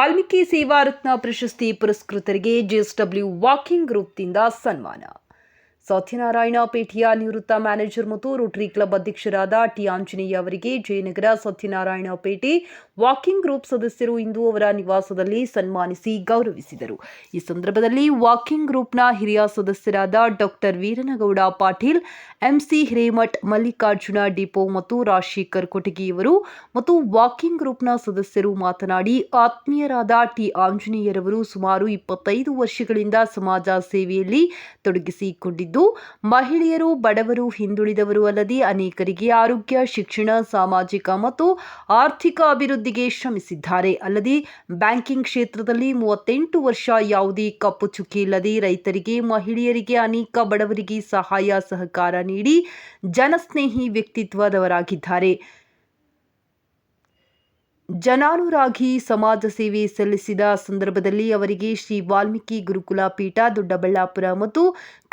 ವಾಲ್ಮೀಕಿ ಸೇವಾ ರತ್ನ ಪ್ರಶಸ್ತಿ ಪುರಸ್ಕೃತರಿಗೆ JSW walking ಗ್ರೂಪ್ನಿಂದ ಸನ್ಮಾನ. ಸತ್ಯನಾರಾಯಣ ಪೇಟೆಯ ನಿವೃತ್ತ ಮ್ಯಾನೇಜರ್ ಮತ್ತು ರೋಟರಿ ಕ್ಲಬ್ ಅಧ್ಯಕ್ಷರಾದ ಟಿ ಆಂಜನೇಯ ಅವರಿಗೆ ಜಯನಗರ ಸತ್ಯನಾರಾಯಣ ಪೇಟೆ ವಾಕಿಂಗ್ ಗ್ರೂಪ್ ಸದಸ್ಯರು ಇಂದು ಅವರ ನಿವಾಸದಲ್ಲಿ ಸನ್ಮಾನಿಸಿ ಗೌರವಿಸಿದರು. ಈ ಸಂದರ್ಭದಲ್ಲಿ ವಾಕಿಂಗ್ ಗ್ರೂಪ್ನ ಹಿರಿಯ ಸದಸ್ಯರಾದ ಡಾಕ್ಟರ್ ವೀರನಗೌಡ ಪಾಟೀಲ್, ಎಂಸಿ ಹಿರೇಮಠ್, ಮಲ್ಲಿಕಾರ್ಜುನ ಡಿಪೋ ಮತ್ತು ರಾಜಶೇಖರ್ ಕೊಟಗಿಯವರು ಮತ್ತು ವಾಕಿಂಗ್ ಗ್ರೂಪ್ನ ಸದಸ್ಯರು ಮಾತನಾಡಿ, ಆತ್ಮೀಯರಾದ ಟಿ ಆಂಜನೇಯರವರು ಸುಮಾರು 25 ವರ್ಷಗಳಿಂದ ಸಮಾಜ ಸೇವೆಯಲ್ಲಿ ತೊಡಗಿಸಿಕೊಂಡಿದ್ದು, ಮಹಿಳೆಯರು, ಬಡವರು, ಹಿಂದುಳಿದವರು ಅಲ್ಲದೆ ಅನೇಕರಿಗೆ ಆರೋಗ್ಯ, ಶಿಕ್ಷಣ, ಸಾಮಾಜಿಕ ಮತ್ತು ಆರ್ಥಿಕ ಅಭಿವೃದ್ಧಿಗೆ ಶ್ರಮಿಸಿದ್ದಾರೆ. ಅಲ್ಲದೆ ಬ್ಯಾಂಕಿಂಗ್ ಕ್ಷೇತ್ರದಲ್ಲಿ 38 ವರ್ಷ ಯಾವುದೇ ಕಪ್ಪು ಚುಕ್ಕಿ ಇಲ್ಲದೆ ರೈತರಿಗೆ, ಮಹಿಳೆಯರಿಗೆ, ಅನೇಕ ಬಡವರಿಗೆ ಸಹಾಯ ಸಹಕಾರ ನೀಡಿ ಜನಸ್ನೇಹಿ ವ್ಯಕ್ತಿತ್ವದವರಾಗಿದ್ದಾರೆ. ಜನಾನುರಾಗಿ ಸಮಾಜ ಸೇವೆ ಸಲ್ಲಿಸಿದ ಸಂದರ್ಭದಲ್ಲಿ ಅವರಿಗೆ ಶ್ರೀ ವಾಲ್ಮೀಕಿ ಗುರುಕುಲ ಪೀಠ ದೊಡ್ಡಬಳ್ಳಾಪುರ ಮತ್ತು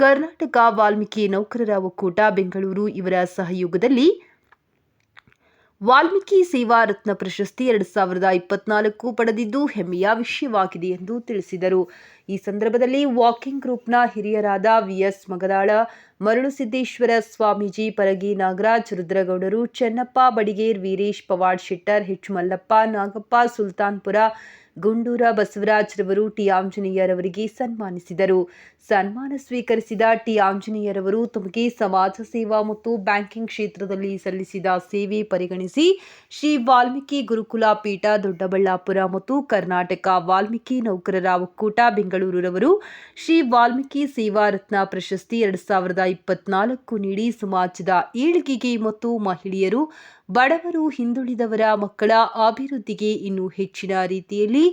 ಕರ್ನಾಟಕ ವಾಲ್ಮೀಕಿ ನೌಕರರ ಒಕ್ಕೂಟ ಬೆಂಗಳೂರು ಇವರ ಸಹಯೋಗದಲ್ಲಿ ವಾಲ್ಮೀಕಿ ಸೇವಾ ರತ್ನ ಪ್ರಶಸ್ತಿ 2024 ಪಡೆದಿದ್ದು ಹೆಮ್ಮೆಯ ವಿಷಯವಾಗಿದೆ ಎಂದು ತಿಳಿಸಿದರು. ಈ ಸಂದರ್ಭದಲ್ಲಿ ವಾಕಿಂಗ್ ಗ್ರೂಪ್ನ ಹಿರಿಯರಾದ ವಿಎಸ್ ಮಗದಾಳ, ಮರಳುಸಿದ್ದೇಶ್ವರ ಸ್ವಾಮೀಜಿ, ಪರಗಿ ನಾಗರಾಜ್, ರುದ್ರಗೌಡರು, ಚೆನ್ನಪ್ಪ ಬಡಿಗೇರ್, ವೀರೇಶ್ ಪವಾಡ್ ಶೆಟ್ಟರ್, ಎಚ್ ಮಲ್ಲಪ್ಪ, ನಾಗಪ್ಪ, ಸುಲ್ತಾನ್ಪುರ, ಗುಂಡೂರ ಬಸವರಾಜ್ರವರು ಟಿ ಆಂಜನೇಯರವರಿಗೆ ಸನ್ಮಾನಿಸಿದರು. ಸನ್ಮಾನ ಸ್ವೀಕರಿಸಿದ ಟಿ ಆಂಜನೇಯರವರು ತಮಗೆ ಸಮಾಜ ಸೇವಾ ಮತ್ತು ಬ್ಯಾಂಕಿಂಗ್ ಕ್ಷೇತ್ರದಲ್ಲಿ ಸಲ್ಲಿಸಿದ ಸೇವೆ ಪರಿಗಣಿಸಿ ಶ್ರೀ ವಾಲ್ಮೀಕಿ ಗುರುಕುಲ ಪೀಠ ದೊಡ್ಡಬಳ್ಳಾಪುರ ಮತ್ತು ಕರ್ನಾಟಕ ವಾಲ್ಮೀಕಿ ನೌಕರರ ಒಕ್ಕೂಟ ಬೆಂಗಳೂರವರು ಶ್ರೀ ವಾಲ್ಮೀಕಿ ಸೇವಾ ರತ್ನ ಪ್ರಶಸ್ತಿ 2024 ನೀಡಿ ಸಮಾಜದ ಏಳಿಗೆಗೆ ಮತ್ತು ಮಹಿಳೆಯರು, ಬಡವರು, ಹಿಂದುಳಿದವರ ಮಕ್ಕಳ ಅಭಿವೃದ್ಧಿಗೆ ಇನ್ನೂ ಹೆಚ್ಚಿನ ರೀತಿಯಲ್ಲಿ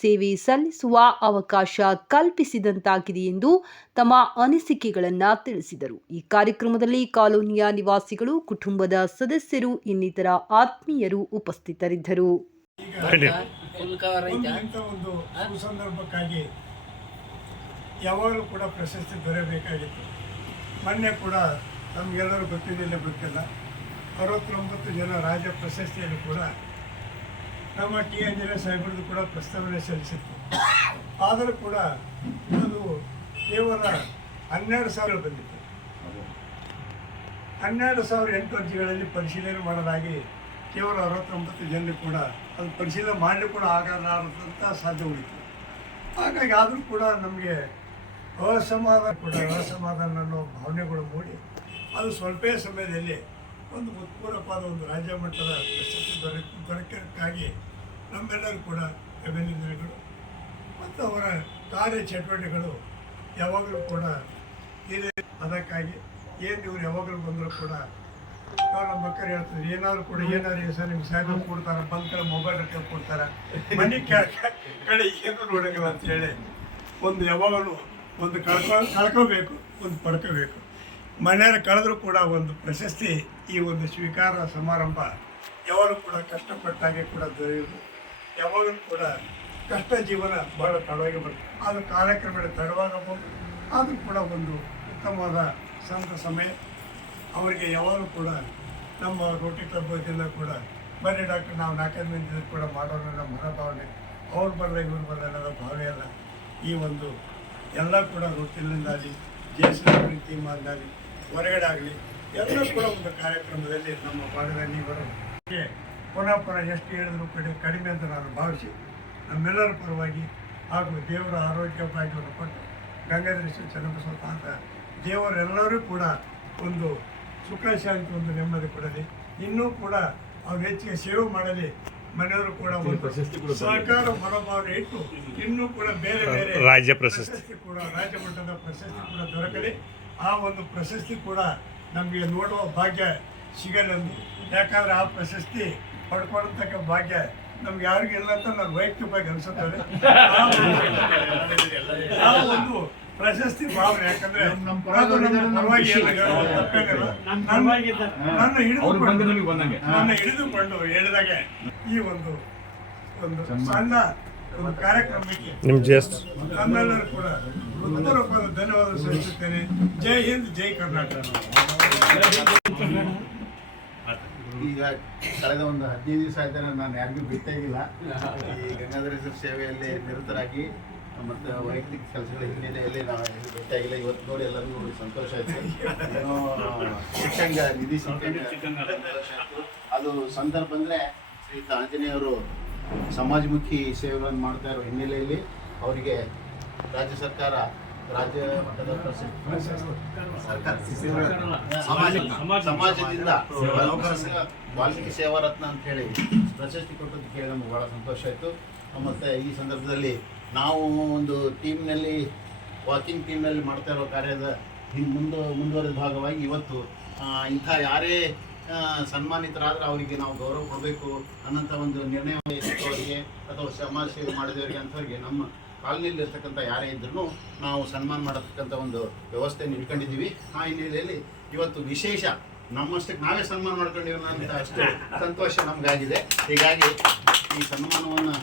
ಸೇವೆ ಸಲ್ಲಿಸುವ ಅವಕಾಶ ಕಲ್ಪಿಸಿದಂತಾಗಿದೆ ಎಂದು ತಮ್ಮ ಅನಿಸಿಕೆಗಳನ್ನು ತಿಳಿಸಿದರು. ಈ ಕಾರ್ಯಕ್ರಮದಲ್ಲಿ ಕಾಲೋನಿಯ ನಿವಾಸಿಗಳು, ಕುಟುಂಬದ ಸದಸ್ಯರು, ಇನ್ನಿತರ ಆತ್ಮೀಯರು ಉಪಸ್ಥಿತರಿದ್ದರು. ಯಾವಾಗಲೂ ಕೂಡ ಪ್ರಶಸ್ತಿ ದೊರೆಯಬೇಕಾಗಿತ್ತು. ಮೊನ್ನೆ ಕೂಡ ನಮಗೆಲ್ಲರೂ ಗೊತ್ತಿಲ್ಲ 69 ಜನ ರಾಜ್ಯ ಪ್ರಶಸ್ತಿಯನ್ನು ಕೂಡ ನಮ್ಮ ಟಿ ಆಂಜನೇಯ ಸಾಹೇಬರದ್ದು ಕೂಡ ಪ್ರಸ್ತಾವನೆ ಸಲ್ಲಿಸಿತ್ತು. ಆದರೂ ಕೂಡ ಅದು ಕೇವಲ 12,000 ಬಂದಿತ್ತು. 12,008 ಅರ್ಜಿಗಳಲ್ಲಿ ಪರಿಶೀಲನೆ ಮಾಡಲಾಗಿ ಕೇವಲ 69 ಜನರು ಕೂಡ ಅದು ಪರಿಶೀಲನೆ ಮಾಡಲಿ ಕೂಡ ಆಗಲಾರದಂಥ ಸಾಧ್ಯ ಉಳಿತು. ಹಾಗಾಗಿ ಆದರೂ ಕೂಡ ನಮಗೆ ಅಸಮಾಧಾನ ಅನ್ನೋ ಭಾವನೆಗಳು ಮೂಡಿ ಅದು ಸ್ವಲ್ಪ ಸಮಯದಲ್ಲಿ ಒಂದು ಉತ್ಪೂರ್ವವಾದ ಒಂದು ರಾಜ್ಯ ಮಟ್ಟದ ಪ್ರಶಸ್ತಿ ದೊರಕಕ್ಕಾಗಿ ನಮ್ಮೆಲ್ಲರೂ ಕೂಡ ಅಭಿನಂದನೆಗಳು ಮತ್ತು ಅವರ ಕಾರ್ಯಚಟುವಟಿಕೆಗಳು ಯಾವಾಗಲೂ ಕೂಡ ಇದೆ. ಅದಕ್ಕಾಗಿ ಇವರು ಯಾವಾಗಲೂ ಬಂದರೂ ಕೂಡ ನಮ್ಮ ಮಕ್ಕಳು ಹೇಳ್ತಾರೆ, ಏನಾದ್ರು ಸರ್ ನಿಮ್ಗೆ ಸಾಹೇಬರು ಕೊಡ್ತಾರೆ, ಬಂದ ಕಡೆ ಮೊಬೈಲ್ ಹಾಕಿ ಕೊಡ್ತಾರೆ, ಮನೆ ಕಡೆ ಏನು ನೋಡೋಂಗಿಲ್ಲ ಅಂತೇಳಿ ಒಂದು ಯಾವಾಗಲೂ ಒಂದು ಕಳ್ಕೋಬೇಕು, ಒಂದು ಪಡ್ಕೋಬೇಕು. ಮನೆಯನ್ನು ಕಳೆದ್ರೂ ಕೂಡ ಒಂದು ಪ್ರಶಸ್ತಿ, ಈ ಒಂದು ಸ್ವೀಕಾರ ಸಮಾರಂಭ ಯಾವಾಗಲೂ ಕೂಡ ಕಷ್ಟಪಟ್ಟಾಗೆ ಕೂಡ ದೊರೆಯುವುದು. ಯಾವಾಗಲೂ ಕೂಡ ಕಷ್ಟ ಜೀವನ ಭಾಳ ತಡವಾಗಿ ಬರ್ತದೆ. ಅದು ಕಾಲಕ್ರಮೇಣ ತಡವಾಗಬಹುದು. ಆದರೂ ಕೂಡ ಒಂದು ಉತ್ತಮವಾದ ಸಂತ ಸಮಯ. ಅವರಿಗೆ ಯಾವಾಗಲೂ ಕೂಡ ನಮ್ಮ ರೋಟರಿ ಕ್ಲಬ್ ವತಿಯಿಂದ ಕೂಡ ಬರೀ ಡಾಕ್ಟರ್ ನಾವು 4 ಮಂದಿ ಕೂಡ ಮಾಡೋಣ ನಮ್ಮ ಮನೋಭಾವನೆ. ಅವ್ರು ಬರಲ್ಲ ಇವ್ರು ಬರಲ್ಲ ಅನ್ನೋದು ಭಾವನೆ ಅಲ್ಲ. ಈ ಒಂದು ಎಲ್ಲ ಕೂಡ ರೋಟರಿಯಿಂದಾಗಲಿ, ಜೆಎಸ್ಡಬ್ಲ್ಯೂ ಟೀಮ್ ಆಗಲಿ, ಹೊರಗಡೆ ಆಗಲಿ ಎಲ್ಲ ಕೂಡ ಒಂದು ಕಾರ್ಯಕ್ರಮದಲ್ಲಿ ನಮ್ಮ ಭಾಗದ ನೀವರು ಪುನಃ ಎಷ್ಟು ಹೇಳಿದ್ರು ಕಡಿಮೆ ಅಂತ ನಾನು ಭಾವಿಸಿ ನಮ್ಮೆಲ್ಲರ ಪರವಾಗಿ ಹಾಗೂ ದೇವರ ಆರೋಗ್ಯ ಭಾಗ್ಯವನ್ನು ಕೊಟ್ಟು ಗಂಗಾಧರ ಶ್ರೀ ಚನ್ನಬಸವ ಅಂತ ದೇವರೆಲ್ಲರೂ ಕೂಡ ಒಂದು ಸುಖ ಶಾಂತಿ, ಒಂದು ನೆಮ್ಮದಿ ಕೊಡಲಿ. ಇನ್ನೂ ಕೂಡ ಅವ್ರು ಹೆಚ್ಚಿಗೆ ಸೇವೆ ಮಾಡಲಿ. ಮನೆಯವರು ಕೂಡ ಒಂದು ಸಹಕಾರ ಮನೋಭಾವನೆ ಇಟ್ಟು ಇನ್ನೂ ಕೂಡ ಬೇರೆ ಬೇರೆ ರಾಜ್ಯ ಪ್ರಶಸ್ತಿ ಕೂಡ, ರಾಜ್ಯ ಮಟ್ಟದ ಪ್ರಶಸ್ತಿ ಕೂಡ ದೊರಕಲಿ. ಆ ಒಂದು ಪ್ರಶಸ್ತಿ ಕೂಡ ನಮಗೆ ನೋಡುವ ಭಾಗ್ಯ ಸಿಗಲೆಂದು. ಯಾಕಂದರೆ ಆ ಪ್ರಶಸ್ತಿ ಪಡ್ಕೊಳ್ಳತಕ್ಕ ಭಾಗ್ಯ ನಮ್ಗೆ ಯಾರಿಗಿಲ್ಲ ಅಂತ ನಾನು ವೈಯಕ್ತಿಕವಾಗಿ ಅನಿಸುತ್ತದೆ. ಆ ಒಂದು ಪ್ರಶಸ್ತಿ ಭಾವನೆ, ಯಾಕಂದ್ರೆ ನನ್ನ ಹಿಡಿದುಕೊಂಡು ಹೇಳಿದಾಗೆ ಈ ಒಂದು ಸಣ್ಣ ಒಂದು ಕಾರ್ಯಕ್ರಮಕ್ಕೆ ನಮ್ಮೆಲ್ಲರೂ ಕೂಡ ಹೃತ್ಪೂರ್ವಕವಾದ ಧನ್ಯವಾದ ಸಲ್ಲಿಸುತ್ತೇನೆ. ಜೈ ಹಿಂದ್, ಜೈ ಕರ್ನಾಟಕ. ಈಗ ಕಳೆದ ಒಂದು 15 ದಿವಸ ಆಯ್ತಾರೆ ನಾನು ಯಾರಿಗೂ ಭೇಟಿಯಾಗಿಲ್ಲ. ಈ ಗಂಗಾಧರೇಶ್ವರ ಸೇವೆಯಲ್ಲಿ ನಿರತರಾಗಿ ಮತ್ತು ವೈಯಕ್ತಿಕ ಕೆಲಸಗಳ ಹಿನ್ನೆಲೆಯಲ್ಲಿ ನಾವು ಯಾರಿಗೂ ಭೇಟಿಯಾಗಿಲ್ಲ. ಇವತ್ತು ನೋಡಿ ಎಲ್ಲರೂ ನೋಡಿ ಸಂತೋಷ ಆಯಿತು. ಏನೋ ಸಿಕ್ಕಂಗ ನಿಧಿ ಸಿಕ್ಕಂಗ ಸಂತೋಷ ಆಯಿತು. ಅದು ಸಂದರ್ಭ ಅಂದರೆ ಶ್ರೀಯುತ ಆಂಜನೇಯವರು ಸಮಾಜಮುಖಿ ಸೇವೆಗಳನ್ನು ಮಾಡ್ತಾ ಇರೋ ಹಿನ್ನೆಲೆಯಲ್ಲಿ ಅವರಿಗೆ ರಾಜ್ಯ ಸರ್ಕಾರ ರಾಜ್ಯ ಮಟ್ಟದ ಸಮಾಜದಿಂದ ವಾಲ್ಮೀಕಿ ಸೇವಾ ರತ್ನ ಅಂತ ಹೇಳಿ ಪ್ರಶಸ್ತಿ ಕೊಟ್ಟದ್ದು ಕೇಳಿ ನಮ್ಗೆ ಭಾಳ ಸಂತೋಷ ಆಯಿತು. ಮತ್ತು ಈ ಸಂದರ್ಭದಲ್ಲಿ ನಾವು ಒಂದು ಟೀಮ್ನಲ್ಲಿ ವಾಕಿಂಗ್ ಟೀಮ್ನಲ್ಲಿ ಮಾಡ್ತಾ ಇರೋ ಕಾರ್ಯದ ಮುಂದುವರೆದ ಭಾಗವಾಗಿ ಇವತ್ತು ಇಂಥ ಯಾರೇ ಸನ್ಮಾನಿತರಾದ್ರೆ ಅವರಿಗೆ ನಾವು ಗೌರವ ಕೊಡಬೇಕು ಅನ್ನೋಂಥ ಒಂದು ನಿರ್ಣಯ ಅವರಿಗೆ ಅಥವಾ ಸಮಾಜ ಸೇವೆ ಮಾಡಿದವರಿಗೆ ಅಂಥವ್ರಿಗೆ ನಮ್ಮ ಕಾಲನಿಯಲ್ಲಿ ಇರ್ತಕ್ಕಂಥ ಯಾರೇ ಇದ್ರೂ ನಾವು ಸನ್ಮಾನ ಮಾಡತಕ್ಕಂಥ ಒಂದು ವ್ಯವಸ್ಥೆಯನ್ನು ಇಟ್ಕೊಂಡಿದ್ದೀವಿ. ಆ ಹಿನ್ನೆಲೆಯಲ್ಲಿ ಇವತ್ತು ವಿಶೇಷ ನಮ್ಮಷ್ಟಕ್ಕೆ ನಾವೇ ಸನ್ಮಾನ ಮಾಡ್ಕೊಂಡಿರೋಣ ಅಂತ ಅಷ್ಟು ಸಂತೋಷ ನಮಗಾಗಿದೆ. ಹೀಗಾಗಿ ಈ ಸನ್ಮಾನವನ್ನು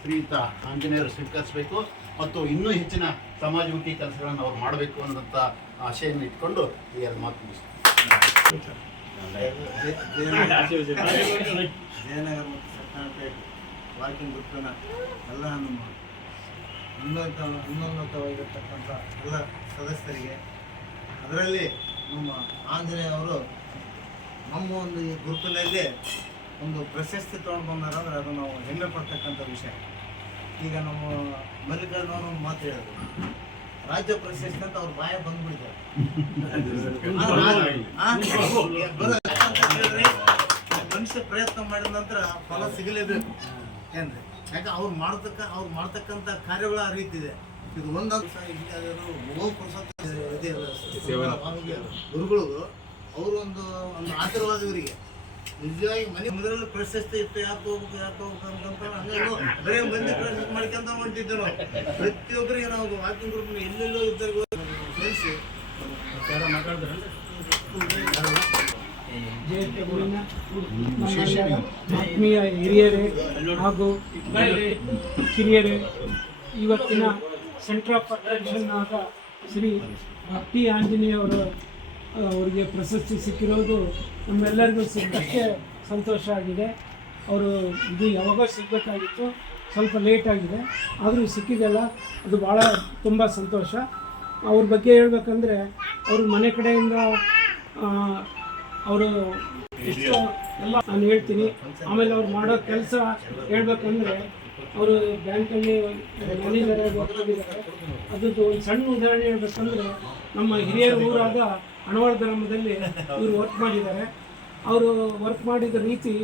ಶ್ರೀಯುತ ಆಂಜನೇಯರು ಸ್ವೀಕರಿಸಬೇಕು ಮತ್ತು ಇನ್ನೂ ಹೆಚ್ಚಿನ ಸಮಾಜಮುಖಿ ಕೆಲಸಗಳನ್ನು ಅವ್ರು ಮಾಡಬೇಕು ಅನ್ನೋಂಥ ಆಶೆಯನ್ನು ಇಟ್ಕೊಂಡು ಈ ಎರಡು ಮಾತು ಮುಗಿಸ್ತೀನಿ. ಜಯನಗರ ಮತ್ತು ಸತ್ಯನಪೇಟೆ ವಾಕಿಂಗ್ ಗ್ರೂಪಿನ ಎಲ್ಲ ನಮ್ಮ ಉನ್ನತವಾಗಿರತಕ್ಕಂಥ ಎಲ್ಲ ಸದಸ್ಯರಿಗೆ, ಅದರಲ್ಲಿ ನಮ್ಮ ಆಂಜನೇಯ ಅವರು ನಮ್ಮ ಒಂದು ಈ ಗ್ರೂಪಿನಲ್ಲಿ ಒಂದು ಪ್ರಶಸ್ತಿ ತೊಗೊಂಡು ಬಂದಾರಂದ್ರೆ ಅದು ನಾವು ಹೆಮ್ಮೆ ಪಡ್ತಕ್ಕಂಥ ವಿಷಯ. ಈಗ ನಮ್ಮ ಮಲ್ಲಿಕಾರ್ಜುನವರು ಒಂದು ಮಾತು ಹೇಳಿದ್ರು, ರಾಜ್ಯ ಪ್ರಶಸ್ತಿ ಅಂತ ಅವ್ರ ಬಾಯ ಬಂದ್ಬಿಡ್ತಾರೆ. ಮನುಷ್ಯ ಪ್ರಯತ್ನ ಮಾಡಿದ ನಂತರ ಫಲ ಸಿಗಲೇಬೇಕು ಏನ್ರಿ. ಯಾಕೆ ಅವ್ರು ಮಾಡ್ತಕ್ಕಂಥ ಕಾರ್ಯಗಳ ಆ ರೀತಿ ಇದೆ. ಇದು ಒಂದು ಗುರುಗಳು ಅವರು ಒಂದು ಆಶೀರ್ವಾದ ಇವರಿಗೆ ನಿಜವಾಗಿ ಮನೆ ಮೊದಲಲ್ಲಿ ಪ್ರಶಸ್ತಿ ಇತ್ತು. ಯಾಕೆ ಹೋಗ್ಬೇಕು ಅಂತಂತ ಹಂಗಾಗಿ ಬರೀ ಮಂದಿ ಪ್ರಶಸ್ತಿ ಮಾಡ್ಕೊಂತ ಹೊಂಟಿದ್ದು ನಾವು. ಪ್ರತಿಯೊಬ್ಬರಿಗೆ ನಾವು ವಾಕಿಂಗ್ ಗ್ರೂಪ್ ಎಲ್ಲೆಲ್ಲೋ ಇದ್ದಾಗ ಸೇರಿಸಿ ಆತ್ಮೀಯ ಹಿರಿಯರೇ ಹಾಗೂ ಕಿರಿಯರೇ, ಇವತ್ತಿನ ಸೆಂಟರ್ ಆಫ್ ಅಟ್ರಾಕ್ಷನ್ ಆದ ಶ್ರೀ ಭಕ್ತಿ ಆಂಜನೇಯವರು ಅವರಿಗೆ ಪ್ರಶಸ್ತಿ ಸಿಕ್ಕಿರೋದು ನಮ್ಮೆಲ್ಲರಿಗೂ ಸಿಕ್ಕಷ್ಟೇ ಸಂತೋಷ ಆಗಿದೆ. ಅವರು ಇದು ಯಾವಾಗೋ ಸಿಗಬೇಕಾಗಿತ್ತು, ಸ್ವಲ್ಪ ಲೇಟ್ ಆಗಿದೆ, ಆದರೂ ಸಿಕ್ಕಿದೆಲ್ಲ ಅದು ಭಾಳ ತುಂಬ ಸಂತೋಷ. ಅವ್ರ ಬಗ್ಗೆ ಹೇಳ್ಬೇಕಂದ್ರೆ ಅವ್ರ ಮನೆ ಕಡೆಯಿಂದ ಅವರು ಎಷ್ಟು ಎಲ್ಲ ನಾನು ಹೇಳ್ತೀನಿ. ಆಮೇಲೆ ಅವ್ರು ಮಾಡೋ ಕೆಲಸ ಹೇಳ್ಬೇಕಂದ್ರೆ ಅವರು ಬ್ಯಾಂಕಲ್ಲಿ ಮ್ಯಾನೇಜರಾಗಿ ವರ್ಕ್ ಮಾಡಿದ್ದಾರೆ. ಅದ್ರದ್ದು ಒಂದು ಸಣ್ಣ ಉದಾಹರಣೆ ಹೇಳ್ಬೇಕಂದ್ರೆ ನಮ್ಮ ಹಿರಿಯರ ಊರಾದ ಅಣವಾಳ ಗ್ರಾಮದಲ್ಲಿ ಇವರು ವರ್ಕ್ ಮಾಡಿದ್ದಾರೆ. ಅವರು ವರ್ಕ್ ಮಾಡಿದ ರೀತಿ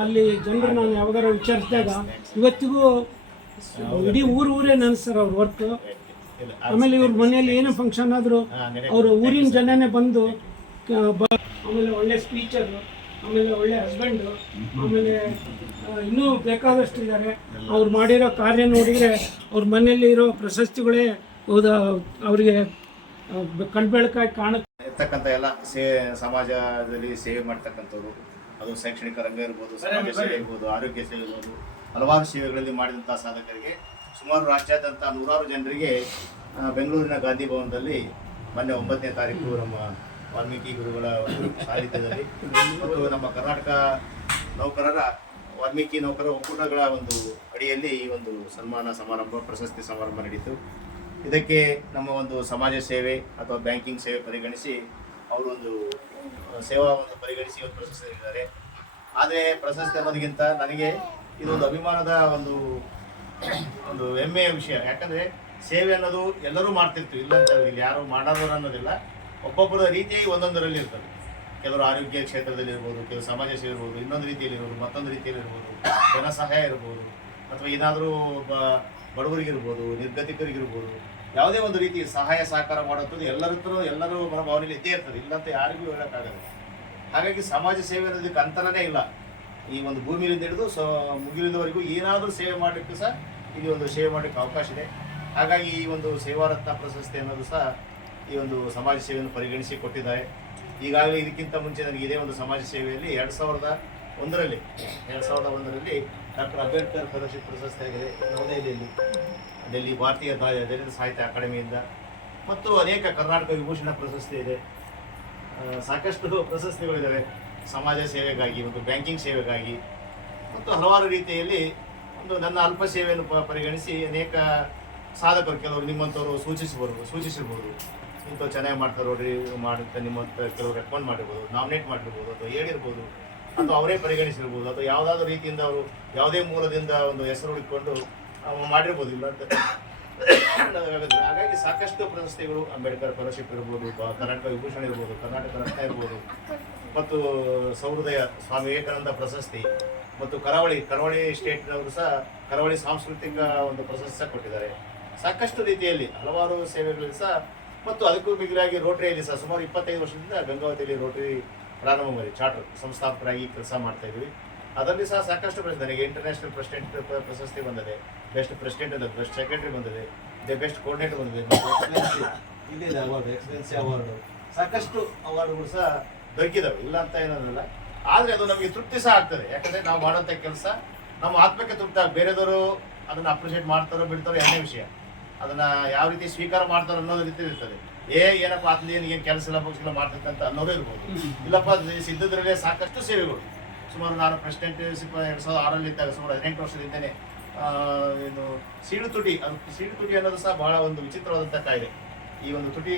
ಅಲ್ಲಿ ಜನರು ನಾನು ಯಾವಾಗಾರ ವಿಚಾರಿಸಿದಾಗ ಇವತ್ತಿಗೂ ಇಡೀ ಊರೇ ನೆನೆಸ್ತಾರೆ ಅವ್ರ ವರ್ಕ್. ಆಮೇಲೆ ಇವ್ರ ಮನೆಯಲ್ಲಿ ಏನೋ ಫಂಕ್ಷನ್ ಆದರೂ ಅವರು ಊರಿನ ಜನನೇ ಬಂದು ಆಮೇಲೆ ಒಳ್ಳೆ ಸ್ಪೀಚರು, ಆಮೇಲೆ ಒಳ್ಳೆ ಹಸ್ಬೆಂಡು, ಆಮೇಲೆ ಇನ್ನೂ ಬೇಕಾದಷ್ಟು ಇದ್ದಾರೆ. ಅವ್ರು ಮಾಡಿರೋ ಕಾರ್ಯ ನೋಡಿದರೆ ಅವ್ರ ಮನೆಯಲ್ಲಿ ಇರೋ ಪ್ರಶಸ್ತಿಗಳೇ ಅವರಿಗೆ ಕಣ್ಬೆಳಕಾಗಿ ಕಾಣುತ್ತೆ. ಇರ್ತಕ್ಕಂಥ ಎಲ್ಲ ಸಮಾಜದಲ್ಲಿ ಸೇವೆ ಮಾಡ್ತಕ್ಕಂಥವ್ರು, ಅದು ಶೈಕ್ಷಣಿಕ ರಂಗ ಇರ್ಬೋದು, ಸಮಾಜ ಸೇವೆ ಇರ್ಬೋದು, ಆರೋಗ್ಯ ಸೇವೆ ಇರ್ಬೋದು, ಹಲವಾರು ಸೇವೆಗಳಲ್ಲಿ ಮಾಡಿದಂಥ ಸಾಧಕರಿಗೆ ಸುಮಾರು ರಾಜ್ಯಾದ್ಯಂತ 100 ಜನರಿಗೆ ಬೆಂಗಳೂರಿನ ಗಾಂಧಿ ಭವನದಲ್ಲಿ ಮೊನ್ನೆ 9ನೇ ತಾರೀಕು ನಮ್ಮ ವಾಲ್ಮೀಕಿ ಗುರುಗಳ ಸಾಹಿತ್ಯದಲ್ಲಿ ಮತ್ತು ನಮ್ಮ ಕರ್ನಾಟಕ ನೌಕರರ ವಾಲ್ಮೀಕಿ ನೌಕರರ ಒಕ್ಕೂಟಗಳ ಒಂದು ಅಡಿಯಲ್ಲಿ ಈ ಒಂದು ಸನ್ಮಾನ ಸಮಾರಂಭ, ಪ್ರಶಸ್ತಿ ಸಮಾರಂಭ ನಡೀತು. ಇದಕ್ಕೆ ನಮ್ಮ ಒಂದು ಸಮಾಜ ಸೇವೆ ಅಥವಾ ಬ್ಯಾಂಕಿಂಗ್ ಸೇವೆ ಪರಿಗಣಿಸಿ ಅವರು ಒಂದು ಸೇವಾ ಒಂದು ಪರಿಗಣಿಸಿ ಇವತ್ತು ಪ್ರಶಸ್ತಿ ನೀಡಿದ್ದಾರೆ. ಆದರೆ ಪ್ರಶಸ್ತಿ ಅನ್ನೋದಕ್ಕಿಂತ ನನಗೆ ಇದೊಂದು ಅಭಿಮಾನದ ಒಂದು ಹೆಮ್ಮೆಯ ವಿಷಯ. ಯಾಕಂದರೆ ಸೇವೆ ಅನ್ನೋದು ಎಲ್ಲರೂ ಮಾಡ್ತಿರ್ತೀವಿ, ಇಲ್ಲಂತ ಇಲ್ಲಿ ಯಾರು ಮಾಡೋರು ಅನ್ನೋದಿಲ್ಲ. ಒಬ್ಬೊಬ್ಬರ ರೀತಿಯಾಗಿ ಒಂದೊಂದರಲ್ಲಿ ಇರ್ತದೆ. ಕೆಲವರು ಆರೋಗ್ಯ ಕ್ಷೇತ್ರದಲ್ಲಿ ಇರ್ಬೋದು, ಕೆಲವು ಸಮಾಜ ಸೇವೆ ಇರ್ಬೋದು, ಇನ್ನೊಂದು ರೀತಿಯಲ್ಲಿ ಇರ್ಬೋದು, ಮತ್ತೊಂದು ರೀತಿಯಲ್ಲಿ ಇರ್ಬೋದು, ಜನ ಸಹಾಯ ಇರ್ಬೋದು, ಅಥವಾ ಏನಾದರೂ ಬಡವರಿಗಿರ್ಬೋದು, ನಿರ್ಗತಿಕರಿಗಿರ್ಬೋದು, ಯಾವುದೇ ಒಂದು ರೀತಿ ಸಹಾಯ ಸಹಕಾರ ಮಾಡೋದು ಎಲ್ಲರೂ ಮನೋಭಾವನೆಯಲ್ಲಿ ಇದ್ದೇ ಇರ್ತದೆ, ಇಲ್ಲಂತ ಯಾರಿಗೂ ಹೇಳೋಕ್ಕಾಗಲ್ಲ. ಹಾಗಾಗಿ ಸಮಾಜ ಸೇವೆ ಅನ್ನೋದಕ್ಕೆ ಅಂತರನೇ ಇಲ್ಲ. ಈ ಒಂದು ಭೂಮಿಯಿಂದ ಹಿಡಿದು ಮುಗಿಲಿದವರೆಗೂ ಏನಾದರೂ ಸೇವೆ ಮಾಡಲಿಕ್ಕೂ ಸಹ ಇಲ್ಲಿ ಒಂದು ಸೇವೆ ಮಾಡಲಿಕ್ಕೆ ಅವಕಾಶ ಇದೆ. ಹಾಗಾಗಿ ಈ ಒಂದು ಸೇವಾರತ್ನ ಪ್ರಶಸ್ತಿ ಅನ್ನೋದು ಸಹ ಈ ಒಂದು ಸಮಾಜ ಸೇವೆಯನ್ನು ಪರಿಗಣಿಸಿ ಕೊಟ್ಟಿದ್ದಾರೆ. ಈಗಾಗಲೇ ಇದಕ್ಕಿಂತ ಮುಂಚೆ ನನಗೆ ಇದೇ ಒಂದು ಸಮಾಜ ಸೇವೆಯಲ್ಲಿ 2001ರಲ್ಲಿ ಡಾಕ್ಟರ್ ಅಂಬೇಡ್ಕರ್ ಫೆಲೋಶಿಪ್ ಪ್ರಶಸ್ತಿ ಆಗಿದೆ ನವದೆಹಲಿಯಲ್ಲಿ, ಡೆಲ್ಲಿ ಭಾರತೀಯ ದಲಿತ ಸಾಹಿತ್ಯ ಅಕಾಡೆಮಿಯಿಂದ, ಮತ್ತು ಅನೇಕ ಕರ್ನಾಟಕ ವಿಭೂಷಣ ಪ್ರಶಸ್ತಿ ಇದೆ. ಸಾಕಷ್ಟು ಪ್ರಶಸ್ತಿಗಳಿದ್ದಾವೆ. ಸಮಾಜ ಸೇವೆಗಾಗಿ ಮತ್ತು ಬ್ಯಾಂಕಿಂಗ್ ಸೇವೆಗಾಗಿ ಮತ್ತು ಹಲವಾರು ರೀತಿಯಲ್ಲಿ ಒಂದು ನನ್ನ ಅಲ್ಪ ಸೇವೆಯನ್ನು ಪರಿಗಣಿಸಿ ಅನೇಕ ಸಾಧಕರು ಕೆಲವರು ನಿಮ್ಮಂಥವ್ರು ಸೂಚಿಸಿರ್ಬೋದು ಇಂಥವು ಚೆನ್ನಾಗಿ ಮಾಡ್ತಾರೆ ನೋಡ್ರಿ ಮಾಡುತ್ತೆ ನಿಮ್ಮಂಥ ಕೆಲವರು ರೆಕಮೆಂಡ್ ಮಾಡಿರ್ಬೋದು, ನಾಮಿನೇಟ್ ಮಾಡಿರ್ಬೋದು ಅಥವಾ ಹೇಳಿರ್ಬೋದು ಅಥವಾ ಅವರೇ ಪರಿಗಣಿಸಿರ್ಬೋದು ಅಥವಾ ಯಾವುದಾದ್ರೂ ರೀತಿಯಿಂದ ಅವರು ಯಾವುದೇ ಮೂಲದಿಂದ ಒಂದು ಹೆಸರು ಹುಡುಕಿಕೊಂಡು ಮಾಡಿರ್ಬೋದು ಇಲ್ಲ ಅಂತ ಹಾಗಾಗಿ ಸಾಕಷ್ಟು ಪ್ರಶಸ್ತಿಗಳು ಅಂಬೇಡ್ಕರ್ ಫೆಲೋಶಿಪ್ ಇರ್ಬೋದು, ಕರ್ನಾಟಕ ವಿಭೂಷಣ ಇರ್ಬೋದು, ಕರ್ನಾಟಕ ರತ್ನ ಇರ್ಬೋದು ಮತ್ತು ಸಹೃದಯ ಸ್ವಾಮಿ ವಿವೇಕಾನಂದ ಪ್ರಶಸ್ತಿ ಮತ್ತು ಕರಾವಳಿ ಸ್ಟೇಟ್ನವರು ಸಹ ಕರಾವಳಿ ಸಾಂಸ್ಕೃತಿಕ ಒಂದು ಪ್ರಶಸ್ತಿ ಸಹ ಕೊಟ್ಟಿದ್ದಾರೆ. ಸಾಕಷ್ಟು ರೀತಿಯಲ್ಲಿ ಹಲವಾರು ಸೇವೆಗಳಲ್ಲಿ ಸಹ ಮತ್ತು ಅದಕ್ಕೂ ಮಿಗಿಲಾಗಿ ರೋಟರಿಯಲ್ಲಿ ಸಹ ಸುಮಾರು 25 ವರ್ಷದಿಂದ ಗಂಗಾವತಿಯಲ್ಲಿ ರೋಟರಿ ಪ್ರಾರಂಭ ಮಾಡಿ ಚಾರ್ಟರ್ ಸಂಸ್ಥಾಪಕರಾಗಿ ಕೆಲಸ ಮಾಡ್ತಾ ಇದ್ವಿ. ಅದರಲ್ಲಿ ಸಹ ಸಾಕಷ್ಟು ಪ್ರಶಸ್ತಿ ನನಗೆ ಇಂಟರ್ನ್ಯಾಷನಲ್ ಪ್ರೆಸಿಡೆಂಟ್ ಪ್ರಶಸ್ತಿ ಬಂದಿದೆ, ಬೆಸ್ಟ್ ಪ್ರೆಸಿಡೆಂಟ್ ಅಲ್ಲ ಬೆಸ್ಟ್ ಸೆಕ್ರೆಟರಿ ಬಂದಿದೆ, ಬೆಸ್ಟ್ ಕೋಆರ್ಡಿನೇಟರ್ ಬಂದಿದೆ, ಇಲ್ಲಿದೆ ಅವಾರ್ಡ್ ಎಕ್ಸಲೆನ್ಸಿ ಅವಾರ್ಡು, ಸಾಕಷ್ಟು ಅವಾರ್ಡ್ಗಳು ಸಹ ದೊರಕಿದಾವೆ, ಇಲ್ಲ ಅಂತ ಏನಲ್ಲ. ಆದರೆ ಅದು ನಮಗೆ ತೃಪ್ತಿ ಸಹ ಆಗ್ತದೆ. ಯಾಕಂದರೆ ನಾವು ಮಾಡೋಂಥ ಕೆಲಸ ನಮ್ಮ ಆತ್ಮಕ್ಕೆ ತೃಪ್ತಿ ಬೇರೆದವರು ಅದನ್ನು ಅಪ್ರಿಷಿಯೇಟ್ ಮಾಡ್ತಾರೋ ಬಿಡ್ತಾರೋ ಎರಡನೇ ವಿಷಯ. ಅದನ್ನು ಯಾವ ರೀತಿ ಸ್ವೀಕಾರ ಮಾಡ್ತಾರೋ ಅನ್ನೋದು ರೀತಿ ಇರ್ತದೆ. ಏನಪ್ಪ ಅದನ್ನ ಏನು ಕೆಲಸ ಇಲ್ಲ ಪಕ್ಷ ಮಾಡ್ತಕ್ಕಂಥ ಅನ್ನೋದೇ ಇರ್ಬೋದು. ಇಲ್ಲಪ್ಪ ಸಿದ್ಧದ್ರಲ್ಲೇ ಸಾಕಷ್ಟು ಸೇವೆಗಳು ಸುಮಾರು ನಾನು ಪ್ರೆಸಿಡೆಂಟ್ಶಿಪ್ 2006 ಇದ್ದಾಗ ಸುಮಾರು 18 ವರ್ಷದಿಂದನೇ ಇದು ಸೀಳು ತುಟಿ ಅನ್ನೋದು ಸಹ ಬಹಳ ಒಂದು ವಿಚಿತ್ರವಾದಂಥ ಕಾಯಿಲೆ. ಈ ಒಂದು ತುಟಿ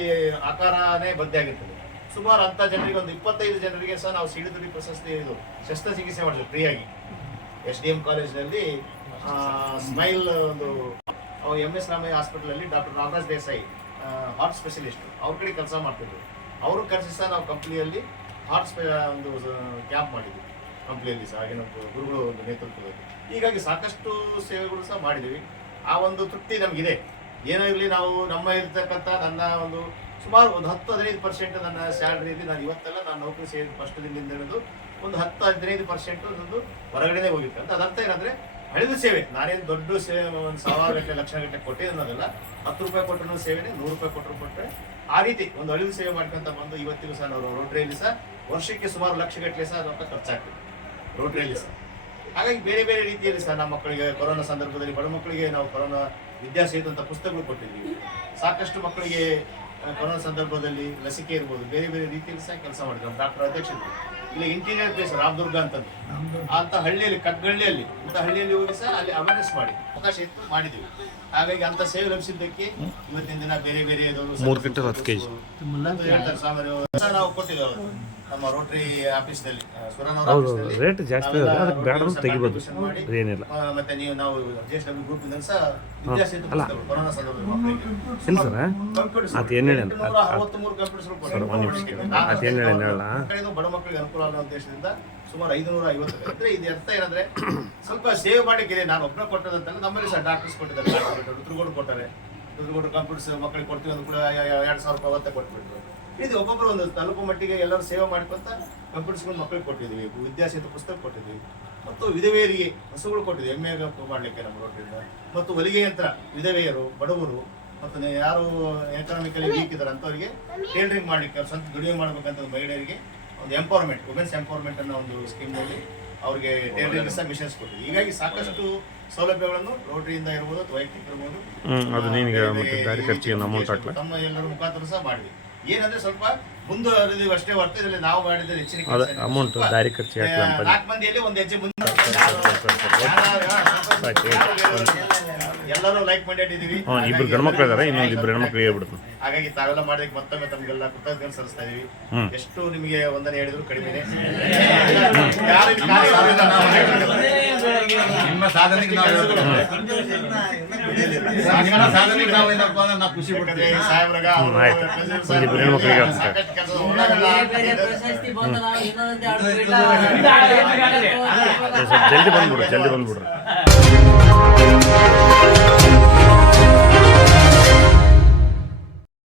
ಆಕಾರನೇ ಬದಲಾಗಿರ್ತದೆ. ಸುಮಾರು ಅಂಥ ಜನರಿಗೆ ಒಂದು 25 ಜನರಿಗೆ ಸಹ ನಾವು ಸೀಳು ತುಟಿ ಪ್ರಶಸ್ತಿ ಇದು ಶಸ್ತ್ರಚಿಕಿತ್ಸೆ ಮಾಡಿದ್ವಿ ಫ್ರೀಯಾಗಿ. SDM ಕಾಲೇಜಿನಲ್ಲಿ ಸ್ಮೈಲ್ ಒಂದು MS ರಾಮಯ್ಯ ಹಾಸ್ಪಿಟಲಲ್ಲಿ doctor Nagaraj Desai heart specialist ಅವ್ರ ಕಡೆ ಕೆಲಸ ಮಾಡ್ತಿದ್ರು. ಅವರು ಕರೆಸಿ ಸಹ ನಾವು ಕಂಪ್ನಿಯಲ್ಲಿ ಒಂದು ಕ್ಯಾಂಪ್ ಮಾಡಿದ್ವಿ ಕಂಪ್ನಿಯಲ್ಲಿ ಸಹ ಆಗಿನ ಗುರುಗಳು ಒಂದು ನೇತೃತ್ವದಲ್ಲಿ. ಹೀಗಾಗಿ ಸಾಕಷ್ಟು ಸೇವೆಗಳು ಸಹ ಮಾಡಿದ್ದೀವಿ. ಆ ಒಂದು ತೃಪ್ತಿ ನಮಗಿದೆ. ಏನೋ ಇರಲಿ ನಾವು ನಮ್ಮ ಇರ್ತಕ್ಕಂಥ ನನ್ನ ಒಂದು ಸುಮಾರು ಒಂದು 10-15% ನನ್ನ ಸ್ಯಾಲ್ರಿಯಲ್ಲಿ ನಾನು ಇವತ್ತೆಲ್ಲ ನಾನು ನೌಕರಿ ಸೇರಿ ಫಸ್ಟ್ ದಿನದಿಂದ ಹಿಡಿದು ಒಂದು 10-15% ಒಂದು ಹೊರಗಡೆನೇ ಹೋಗಿತ್ತು ಅಂತ. ಅದರ್ಥ ಏನಂದರೆ ಹಳಿದ ಸೇವೆ. ನಾನೇನು ದೊಡ್ಡ ಸೇವೆ ಒಂದು 1000 ಗಟ್ಟಲೆ ಲಕ್ಷ ಗಟ್ಟಲೆ ಕೊಟ್ಟಿದ್ದೆ ಅನ್ನೋದಲ್ಲ. 10 ರೂಪಾಯಿ ಕೊಟ್ಟರು ಸೇವೆನೇ, 100 ರೂಪಾಯಿ ಕೊಟ್ಟರು ಕೊಟ್ಟರೆ ಆ ರೀತಿ ಒಂದು ಹಳಿದ ಸೇವೆ ಮಾಡ್ಕೊಂತ ಬಂದು ಇವತ್ತಿಗೂ ಸಹ ನಾವು ರೋಟರಿಯಲ್ಲಿ ಸಹ ವರ್ಷಕ್ಕೆ ಸುಮಾರು ಲಕ್ಷ ಗಟ್ಟಲೆ ಸಹ ರೊಕ್ಕ ಖರ್ಚಾಗ್ತದೆ ರೋಟರಿಯಲ್ಲಿ ಸಹ. ಹಾಗಾಗಿ ಬೇರೆ ಬೇರೆ ರೀತಿಯಲ್ಲಿ ಸಹ ನಮ್ಮ ಮಕ್ಕಳಿಗೆ ಕೊರೋನಾ ಸಂದರ್ಭದಲ್ಲಿ ಬಡ ಮಕ್ಕಳಿಗೆ ನಾವು ಕೊರೋನಾ ವಿದ್ಯಾಸೇತು ಅಂತ ಪುಸ್ತಕಗಳು ಕೊಟ್ಟಿದ್ದೀವಿ. ಸಾಕಷ್ಟು ಮಕ್ಕಳಿಗೆ ಕೊರೋನಾ ಸಂದರ್ಭದಲ್ಲಿ ಲಸಿಕೆ ಇರ್ಬೋದು, ಬೇರೆ ಬೇರೆ ರೀತಿಯಲ್ಲಿ ಸಹ ಕೆಲಸ ಮಾಡಿದ್ರು. ನಮ್ಮ ಡಾಕ್ಟರ್ ಅಧ್ಯಕ್ಷ ಇಲ್ಲಿ ಇಂಟೀರಿಯರ್ ಪ್ಲೇಸ್ ರಾಮದುರ್ಗ ಅಂತಂದು ಅಂತ ಹಳ್ಳಿಯಲ್ಲಿ ಕಗ್ಗಳ್ಳಿಯಲ್ಲಿ ಇಂಥ ಹಳ್ಳಿಯಲ್ಲಿ ಹೋಗಿ ಸಹ ಅಲ್ಲಿ ಅವೇರ್ನೆಸ್ ಮಾಡಿ ಅವಕಾಶ ಇತ್ತು ಮಾಡಿದ್ದೀವಿ. ಹಾಗಾಗಿ ಅಂತ ಸೇವೆ ಲಭಿಸಿದ್ದಕ್ಕೆ ಇವತ್ತಿನ ದಿನ ಬೇರೆ ಬೇರೆ ಹೇಳ್ತಾರೆ ಸ್ವಾಮಿ ನಾವು ಕೊಟ್ಟಿದ್ದೇವೆ ನಮ್ಮ ರೋಟರಿ ಆಫೀಸ್ನಲ್ಲಿ ರೇಟ್ ಜಾಸ್ತಿ ಏನಿಲ್ಲ. ಮತ್ತೆ ನೀವು ನಾವು JSW ಗ್ರೂಪ್ ಇಂದ ಸಹ ವಿದ್ಯಾಸೇತು ಕೊರೋನಾ ಸಂದರ್ಭದಲ್ಲಿ ಬಡ ಮಕ್ಕಳಿಗೆ ಅನುಕೂಲ ಆಗೋ ಉದ್ದೇಶದಿಂದ ಸುಮಾರು 550 ಇದು ಅರ್ಥ ಏನಂದ್ರೆ ಸ್ವಲ್ಪ ಸೇವೆ ಮಾಡಲಿಕ್ಕಿದೆ. ನಾನು ಒಬ್ಬನ ಕೊಟ್ಟದಂತಲ್ಲ, ನಮ್ಮಲ್ಲಿ ಸಹ ಡಾಕ್ಟರ್ಸ್ ಕೊಟ್ಟಿದ್ದಾರೆ. ರುದ್ರಗೌಡರು ಕೊಟ್ಟಾರೆ, ರುದ್ರಗೌಡರು ಕಂಪ್ಯೂಟರ್ಸ್ ಮಕ್ಕಳಿಗೆ ಕೊಡ್ತೀವಿ ಅಂದ್ ಕೂಡ 2000 ರೂಪಾಯಿ ಅವತ್ತೇ ಕೊಟ್ಬಿಟ್ರು. ಇದು ಒಬ್ಬೊಬ್ಬರು ಒಂದು ತಲುಪು ಮಟ್ಟಿಗೆ ಎಲ್ಲರೂ ಸೇವೆ ಮಾಡ್ಕೊಂತ ಕಂಪ್ಯೂಟರ್ಸ್ಗಳು ಮಕ್ಕಳಿಗೆ ಕೊಟ್ಟಿದ್ದೀವಿ, ವಿದ್ಯಾಸೇತು ಪುಸ್ತಕ ಕೊಟ್ಟಿದ್ದೀವಿ ಮತ್ತು ವಿಧವೆಯರಿಗೆ ಹಸುಗಳು ಕೊಟ್ಟಿದ್ದೀವಿ ಎಮ್ಮೆ ಮಾಡಲಿಕ್ಕೆ ನಮ್ಮ ರೋಟರಿಂದ. ಮತ್ತು ಹೊಲಿಗೆ ಯಂತ್ರ ವಿಧವೆಯರು, ಬಡವರು ಮತ್ತು ಯಾರು ಎಕನಾಮಿಕಲಿ ವೀಕ್ ಇದ್ದಾರೆ ಅಂಥವರಿಗೆ ಟೇಲರಿಂಗ್ ಮಾಡಲಿಕ್ಕೆ ಸ್ವಂತ ದುಡಿಮೆ ಮಾಡಬೇಕಂತ ಮಹಿಳೆಯರಿಗೆ ಒಂದು ಎಂಪವರ್ಮೆಂಟ್, ವುಮೆನ್ಸ್ ಎಂಪವರ್ಮೆಂಟ್ ಅನ್ನೋ ಒಂದು ಸ್ಕೀಮ್ನಲ್ಲಿ ಅವರಿಗೆ ಟೇಲರಿಂಗ್ ಸಹ ಮಿಷನ್ಸ್ ಕೊಟ್ಟಿದ್ದೀವಿ. ಹೀಗಾಗಿ ಸಾಕಷ್ಟು ಸೌಲಭ್ಯಗಳನ್ನು ರೋಟರಿಯಿಂದ ಇರ್ಬೋದು ಅಥವಾ ವೈಯಕ್ತಿಕ ಇರ್ಬೋದು ತಮ್ಮ ಎಲ್ಲರ ಮುಖಾಂತರ ಸಹ ಮಾಡಿದ್ವಿ. ಏನಂದ್ರೆ ಸ್ವಲ್ಪ ಮುಂದುವರೆದಿವಿ ಅಷ್ಟೇ ಹೊರತು ಇದರಲ್ಲಿ ನಾವು ಮಾಡಿದ್ರೆ ಹೆಚ್ಚಿನ ಅಮೌಂಟ್ ದಾರಿ ಖರ್ಚು 4 ಮಂದಿಯಲ್ಲಿ ಒಂದು ಹೆಜ್ಜೆ ಮುಂದೆ ಎಲ್ಲರೂ ಲೈಕ್ ಮಾಡಿದ್ದೀವಿ. ಇಬ್ರು ಗಂಡ್ಮಕ್ಳು ಇದಾರೆ, ಇನ್ನೊಂದು ಇಬ್ರು ಹೆಣ್ಮಕ್ಳು ಹೇಳ್ಬಿಡ್ತೀನಿ. ಹಾಗಾಗಿ ತಾವೆಲ್ಲ ಮಾಡೋದಕ್ಕೆ ಮತ್ತೊಮ್ಮೆ ತಮಗೆಲ್ಲ ಕೃತಜ್ಞತೆ ಸಲ್ಲಿಸ್ತಾ ಇದೀವಿ. ಎಷ್ಟು ನಿಮಗೆ ವಂದನೆ ಹೇಳಿದ್ರು ಕಡಿಮೆನೆ. ನಿಮ್ಮ ಸಾಧನೆಗೆ ನಾವು ಖುಷಿ ಪಡ್ತೀವಿ. ಸಾಹೇಬ್ರಾಗ ಸಾಕಷ್ಟು ಕೆಲಸ ಜಲ್ದಿ ಬಂದ್ಬಿಡ್ರಿ